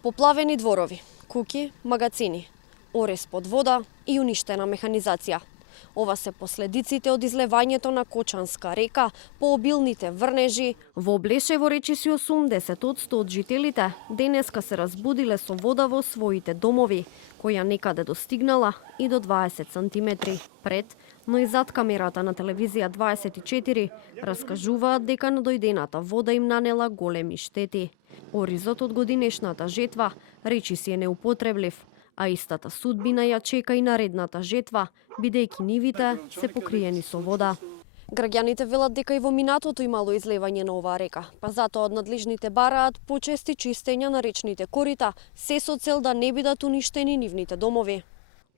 Поплавени дворови, куќи, магацини, орез под вода и уништена механизација. Ова се последиците од излевањето на Кочанска река по обилните врнежи. Во Облешево речиси 80% од жителите денеска се разбудиле со вода во своите домови, која некаде достигнала и до 20 сантиметри. Пред, но и зад камерата на телевизија 24 раскажуваат дека надојдената вода им нанела големи штети. Оризот од годинешната жетва речиси е неупотреблив, а истата судбина ја чека и наредната жетва, бидејќи нивите се покриени со вода. Граѓаните велат дека и во минатото имало излевање на оваа река, па затоа од надлежните бараат почести чистења на речните корита, се со цел да не бидат уништени нивните домови.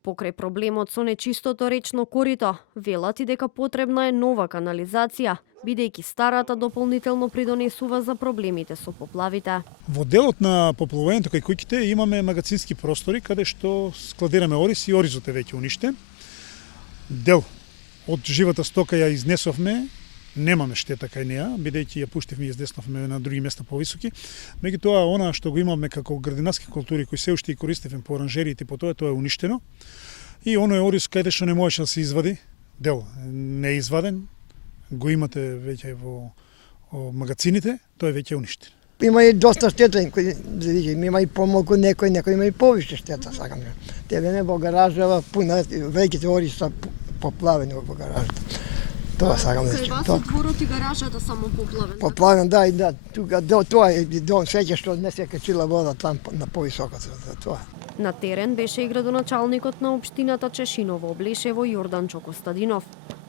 Покрај проблемот со нечистото речно корито, велат и дека потребна е нова канализација, бидејќи старата дополнително придонесува за проблемите со поплавите. Во делот на поплавувањето кај куќите имаме магацински простори каде што складираме ориз и оризот е веќе уништен. Дел од живата стока ја изнесовме, немаме штета кај неа, бидејќи ја пуштивме и изнесовме на други места повисоки. Меѓутоа, она што го имаме како градинарски култури кои се уште и користевме по оранжериите, по тоа е уништено. И оно е ориз каде што не можеше да се извади, дел не е изваден, го имате веќе во магацините, тоа е веќе уништено. Има и доста штета, има и помалку некој има и повише штета, сакам. Тебе не во гаражава пуна веќите ориз са поплавени во гаражата. Тоа сакам да кажам. Кај вас дворот и гаражата само поплавен. Поплавен, да, и да. Тука тоа е дом сеќа што не се качила вода там на повисоката за тоа. На терен беше и градоначалникот на општината Чешиново, Облешево, Јорданчо Костадинов.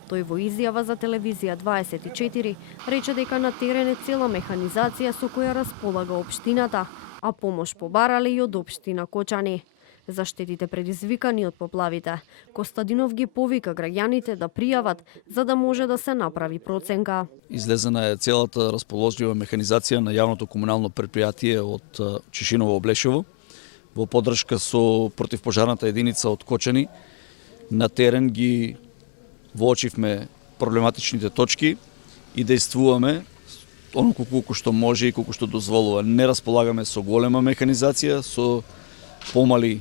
Тој во изјава за телевизија 24 рече дека на терен е цела механизација со која располага општината, а помош побарале и од општина Кочани. За штетите предизвикани од поплавите, Костадинов ги повика граѓаните да пријават за да може да се направи проценка. Излезена е целата расположлива механизација на јавното комунално предпријатие од Чешиново Облешево во поддршка со противпожарната единица од Кочани. На терен ги воочивме проблематичните точки и действуваме оноку колку што може и колку што дозволува. Не располагаме со голема механизација, со помали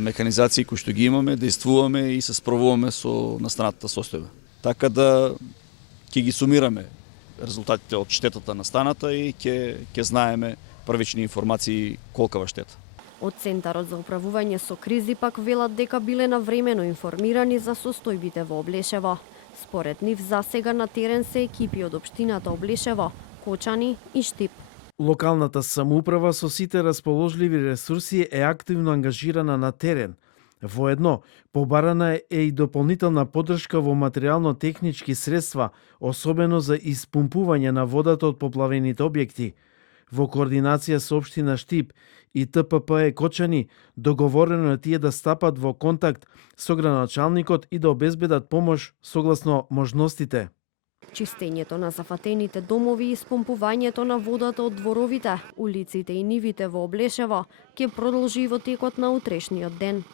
механизации кои што ги имаме, действуваме и се справуваме со настанатата состојба. Така да ќе ги сумираме резултатите од штетата настаната и ќе знаеме првични информации колкава штета. Од Центарот за управување со кризи пак велат дека биле навремено информирани за состојбите во Облешево. Според нив засега на терен се екипи од општината Облешево, Кочани и Штип. Локалната самоуправа со сите расположливи ресурси е активно ангажирана на терен. Воедно, побарана е и дополнителна поддршка во материјално-технички средства, особено за испумпување на водата од поплавените објекти. Во координација со општина Штип и ТПП Кочани, договорено е тие да стапат во контакт со градоначалникот и да обезбедат помош согласно можностите. Чистењето на зафатените домови и испумпувањето на водата од дворовите, улиците и нивите во Облешево ќе продолжи во текот на утрешниот ден.